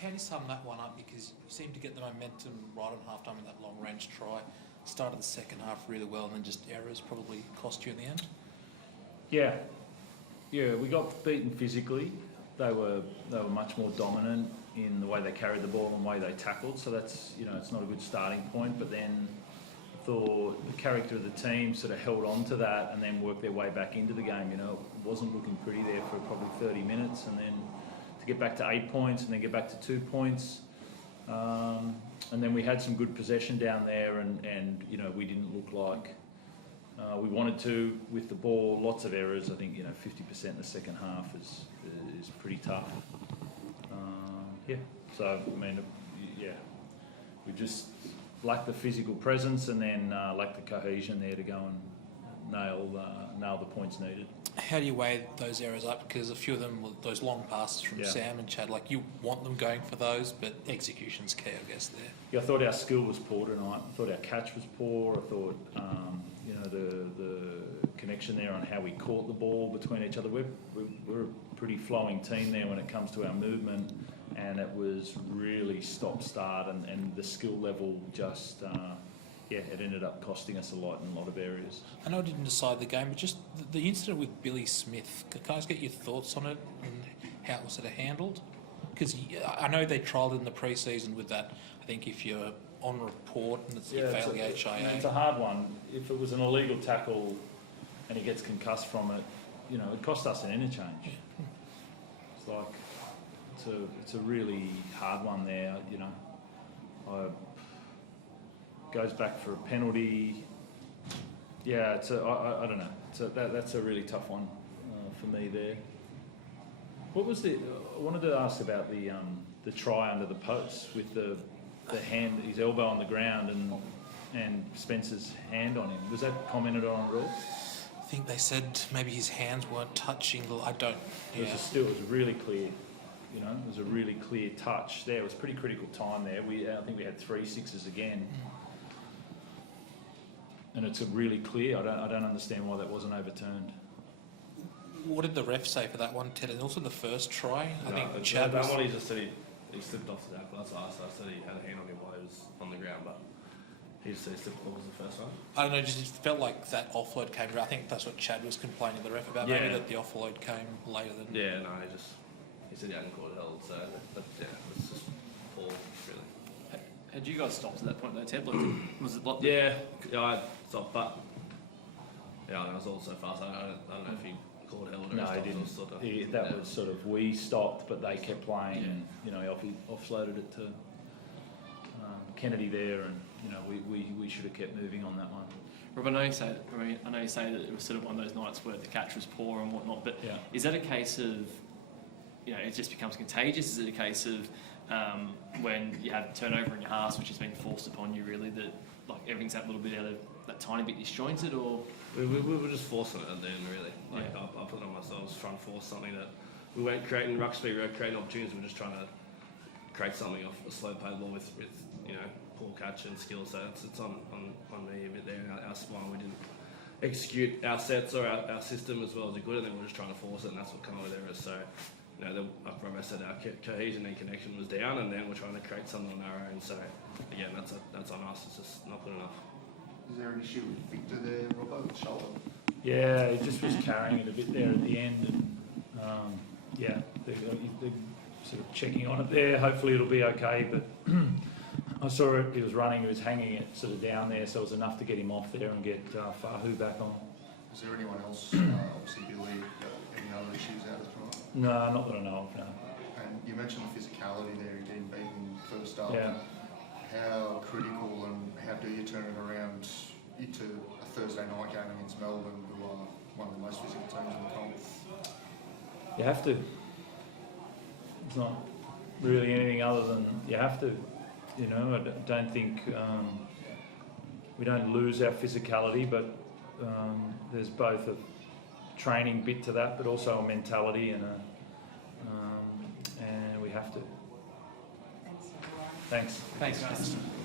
how do you sum that one up? Because you seem to get the momentum right on half-time with that long-range try. Started the second half really well, and then just errors probably cost you in the end. Yeah, we got beaten physically. They were much more dominant in the way they carried the ball and the way they tackled. So that's, it's not a good starting point. But then I thought the character of the team sort of held on to that and then worked their way back into the game. It wasn't looking pretty there for probably 30 minutes, and then to get back to 8 points and then get back to 2 points. And then we had some good possession down there, and we didn't look like we wanted to with the ball. Lots of errors. I think 50% in the second half is pretty tough. So we just lacked the physical presence, and then lacked the cohesion there to go and nail the points needed. How do you weigh those errors up? Because a few of them were those long passes from Sam and Chad. Like, you want them going for those, but execution's key, I guess, there. Yeah, I thought our skill was poor tonight. I thought our catch was poor. I thought, the connection there on how we caught the ball between each other. We're a pretty flowing team there when it comes to our movement, and it was really stop-start, and the skill level just... it ended up costing us a lot in a lot of areas. I know it didn't decide the game, but just the incident with Billy Smith, can I just get your thoughts on it and how it was sort of handled? Because I know they trialled it in the pre-season with that. I think if you're on report and you fail the HIA... It's a hard one. If it was an illegal tackle and he gets concussed from it, it cost us an interchange. It's like, it's a really hard one there, goes back for a penalty. Yeah, I don't know. That's a really tough one for me there. What was I wanted to ask about the try under the post with the hand, his elbow on the ground, and Spencer's hand on him. Was that commented on at all? I think they said maybe his hands weren't touching. I don't. Yeah. It was really clear. It was a really clear touch there. It was pretty critical time there. I think we had 3 sixes again. And it's a really clear. I don't understand why that wasn't overturned. What did the ref say for that one, Ted? And also the first try? I think Chad that one, he just said he slipped off the tackle. That's what I said he had a hand on him while he was on the ground, but he just said he slipped. What was the first one? I don't know, just it felt like that offload came. I think that's what Chad was complaining to the ref about. Maybe that the offload came later than. Yeah, no, he said he hadn't caught it held. So it was just poor, really. Had you guys stopped at that point though, Ted? Was it like I stopped, but it was all so fast. I don't know if he called held or no, he didn't. That was sort of, we stopped, but they kept playing, and he offloaded it to Kennedy there, and we should have kept moving on that one. Rob, I know you say that it was sort of one of those nights where the catch was poor and whatnot, but is that a case of it just becomes contagious? Is it a case of when you have turnover in your halves, which has been forced upon you, really, that like everything's that little bit out of that tiny bit disjointed, or we were just forcing it at the end, really. I put it on myself, trying to force something that we weren't creating ruck speed, we were creating opportunities. We're just trying to create something off a slow play ball with poor catch and skill. So it's on me a bit there. Our spine, we didn't execute our sets or our system as well as we could, and then we're just trying to force it, and that's what came out with errors. So. Like Robbo said, our cohesion and connection was down, and then we're trying to create something on our own. So, again, that's on us. It's just not good enough. Is there an issue with Victor there, Robbo, with shoulder? Yeah, he just was carrying it a bit there at the end, and they're sort of checking on it there. Hopefully, it'll be okay. But I saw it. He was running. He was hanging it sort of down there, so it was enough to get him off there and get Fahu back on. Is there anyone else? Obviously, Billy. Any other issues out of tonight? No, not that I know of, no. And you mentioned the physicality there, getting beaten first up. Yeah. How critical and how do you turn it around into a Thursday night game against Melbourne, who are one of the most physical teams in the comp? You have to. It's not really anything other than you have to. I don't think we don't lose our physicality, but there's both a training bit to that, but also a mentality and we have to. Thanks. Thanks, guys.